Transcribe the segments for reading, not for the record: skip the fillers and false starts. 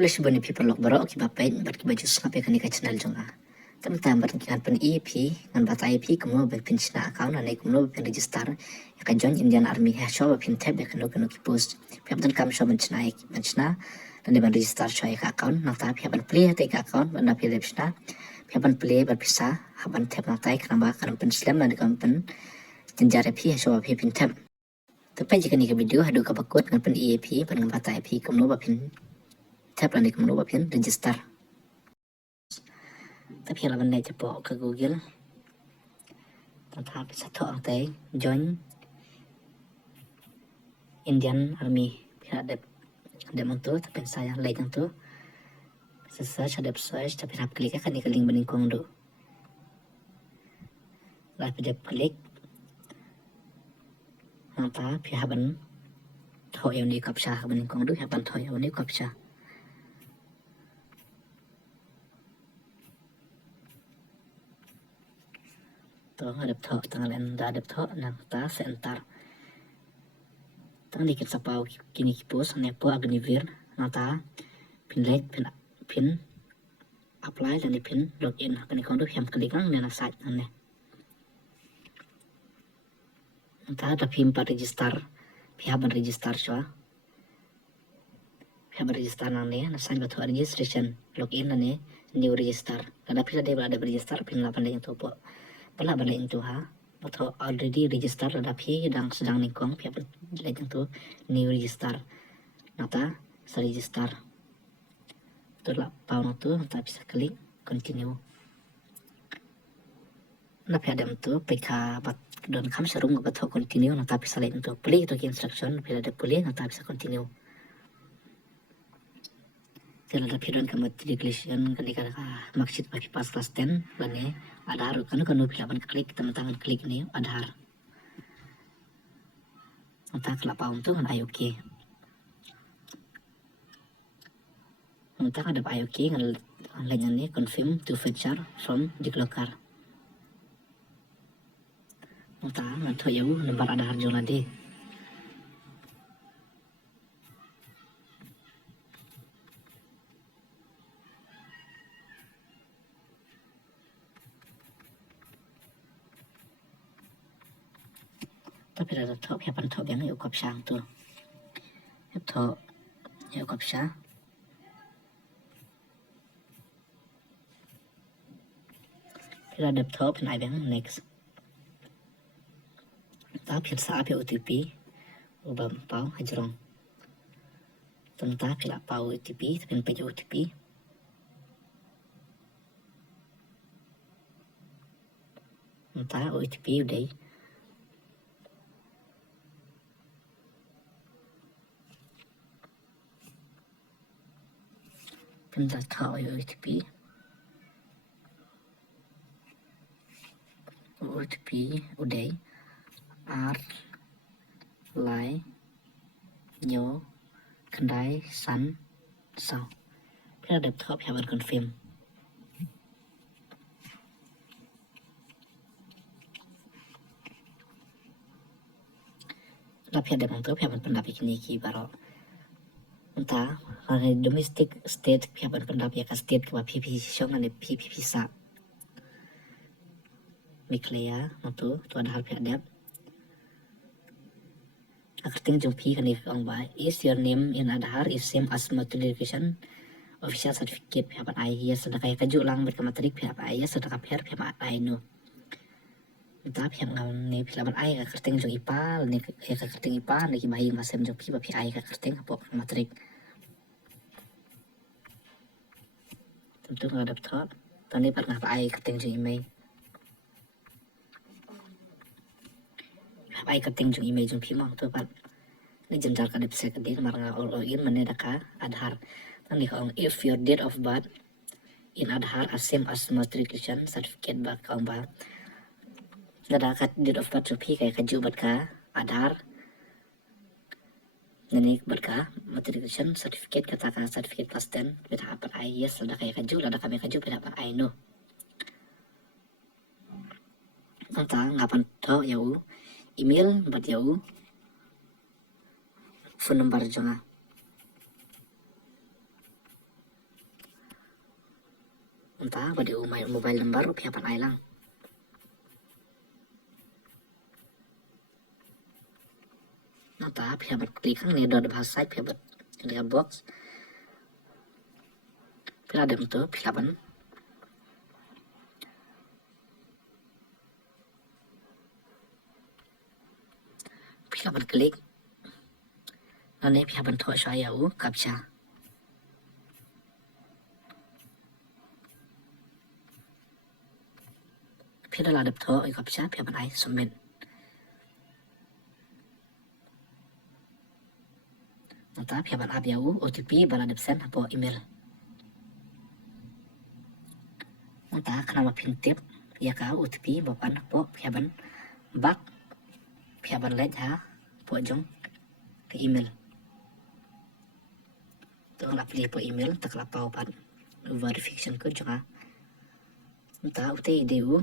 publish bani people log baro ki bapai bat ki baju snape kani ka channel jonga tam bat ki kan EP ngan bat IP kumo ba pin chna account ane kumo ba pin register ya ka join Indian Army ha show ba pin tab ya kan ki post pihak dan kam show menchna dan ban register show ka account na ta pihak ban play ta ka account ban na pihak lepsna pihak ban play bar pisa haban tab na ta kan ba kan pin slam na kan pin tinjare phi show ba pin tab tapi jika ni ke video hadu ka bakut ngan pin EP ban ngan bat IP kumo ba pin tab ni kumo ba pin register tapi kalau benda cepat ke Google tetapi satu orang join Indian Army ada mentu tapi saya like tu search tapi nak klik kan di link bening kong do lah pada klik mata pihak ban thoi yang ni kapsa bening kong do pihak ban thoi yang ni kapsa tong adap thok tangan adap thok nang ta sentar tang dikit sapau kini kipus nepo agnivir nata pin like pin apply dan pin login kani kondo hem klik nang nena site nang ne nata ada pin pa register pihak ban register chwa pihak ban register nang ne na sign batho registration login nang ne new register ada pila de ada register pin la pandai to po pala balik itu atau already register ada phi yang sedang nikong pihak lagi itu new register nata register tu lah pau tu nata bisa klik continue na pihak dem tu pika bat don kam serum bat continue nata bisa lagi itu play itu instruction bila ada play nata bisa continue kalau ada pidon kamu matriculation ketika maksud bagi pas kelas 10 bane Aadhaar kan bilaban klik teman-teman klik ni Aadhaar entah kelapa untuk kan IOK entah ada IOK kan lainnya ni confirm to feature from DigiLocker entah nanti ya nomor Aadhaar jola deh tapi ada thok pihak thok yang yêu cấp sang tu thok yêu cấp sang pihak ada thok pihak yang next tapi pihak sa pihak OTP ubah pau hajrong tentang pihak pau OTP tapi pihak OTP entah OTP udah pindah tahu OTP udah R lai nyo kendai san sao pihak ada top pihak confirm lah pihak ada tu pihak pendapat kini ki baru entah kalau domestic state pihak pendapat ya state ke PP syong ane PP sa miklea tu ada hal pihak dep akhirnya jom pi kan ikang ba is your name in Aadhaar is same as matriculation official certificate pihak ai ya sedekah kaju lang berkematrik pihak ai ya sedekah pihak ai no entah pihak ni pihak ai akhirnya jom ipal ni akhirnya ipal ni kibahi masem jom pi pihak ai akhirnya apa matrik tentu nggak ada betul tadi pernah ai keting jom email ai keting jom email jom pi mang tu pat ni jenjar ka dep se kedir marang login mane daka Aadhaar tadi kong if your date of birth in Aadhaar as same as matriculation certificate ba kong ba nada ka date of birth pi kai kaju bat ka Aadhaar nani bat ka matriculation certificate kata ka certificate plus 10 beta apa ai yes ada kai kaju ada kami kaju beta apa ai no tentang ngapan to yau email bat yau phone number jonga Entah pada mobile number pihapan ai lang. Entah pihapan klik hang ni dot bahasa pihapan lihat box. Pila ada tu pihapan. Pihapan klik. Nanti pihapan thok saya captcha. Pila ada thok captcha pihapan ai submit. Entah pihapan up OTP bala send apa email. Entah kenapa pin tip ya ka OTP bapan po pihapan bak pihapan let ha po jong ke email. Tu la pilih po email tak la pau pan verification code juga. Entah utai deu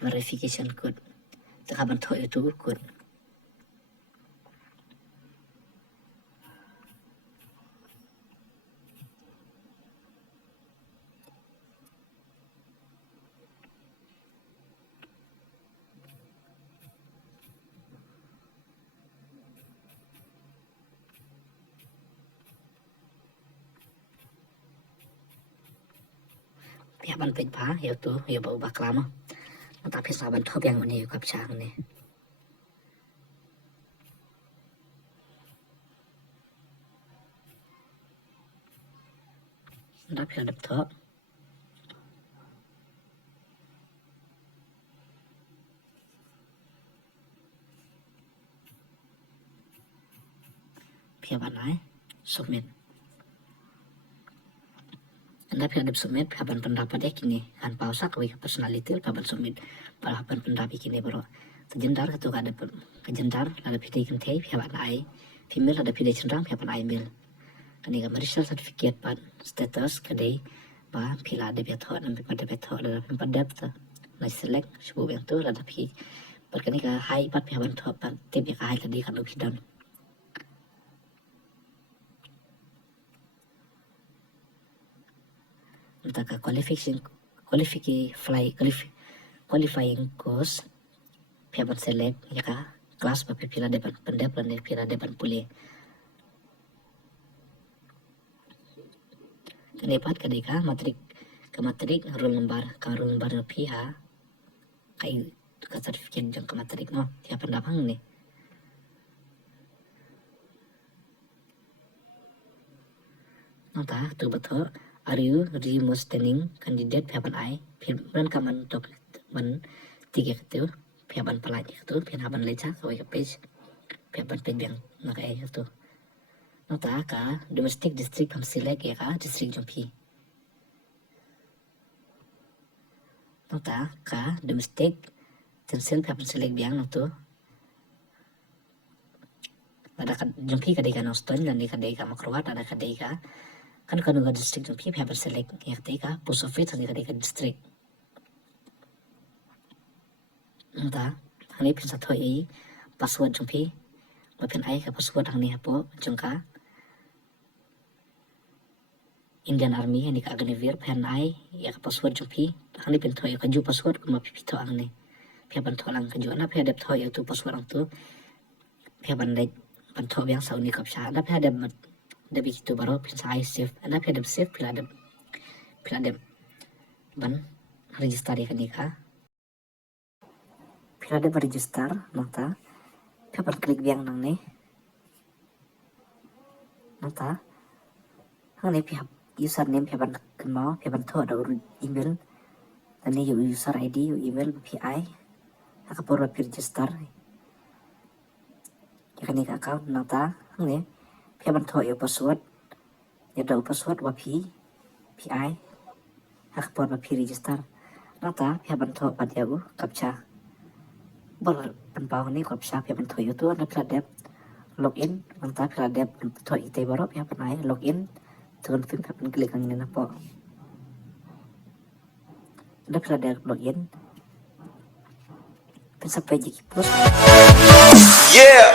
verification code. Tak kapan thok itu code. Pihapan page pa ya tu ya bau baklama. Tapi saban thok yang ini captcha ni. Tapi ada thok. Pihapan ai submit. Anda ada submit pihapan pendapat kini kan pausa kau personality pihapan submit pihapan pendapat kini bro. Kejendar ketu ada kejendar ada pidai kentai pihapan ai female ada pidai cenderang pihapan ai male. Kani ka marital certificate pan status kadai ba pila ada betho dan pada betho ada pada depth na select subu yang tu ada pi perkani ka hai pat pihapan thok pan tip ka hai kadai kan upidan. Entah qualifying course pihapan select ya ka kelas bapak pila depan pendapat dan pila depan pulih. Kenepat kadai ka matrik roll number piha kai ka certificate jang ka matrik no tiap pendapang ni. Nota tu betul. Are you the most standing candidate pihapan ai? Pihapan kaman tok man tiga ketu pihapan pelaj ketu pihapan leca kawai ke page pihapan page yang nakai ketu. Nota ka domestic district ham select ya ka district jompi. Nota ka domestic tensil pihapan select biang notu. Ada jompi kadai ka noston dan kadai ka makruat ada kadai ka kan kanu ka district jompi pihapan select ya kadai ka post office dan kadai ka district. Entah hani pin satu password jompi mapin ai ka password hang ni hapo jongka Indian Army ni ka agnivir pen ai ya ka password jompi hani pin thoi ka ju password kuma pipito ang ni pihapan tholang ka ju na pia dep thoi tu password ang tu pihapan dek pan tho yang sau ni kapsha na pia dep debi itu baru pin sai save na pia dep save pila dep ban register ya kan ka pila dep register nota pihapan klik biang nang ni nota hang ni pihak username pihapan kenal pihapan tho ada email dan ni user ID email PIaka por register ya kan ni account nota hang ni pihapan tho ya password ya do password wa PI hak por register nota pihapan tho pat ya captcha bor penpau ni captcha pihapan tho itu ada pladep login nota pladep tho ite baru pihapan ai login turun film pihapan klik ang ni na po ada pladep login bisa page post. Yeah.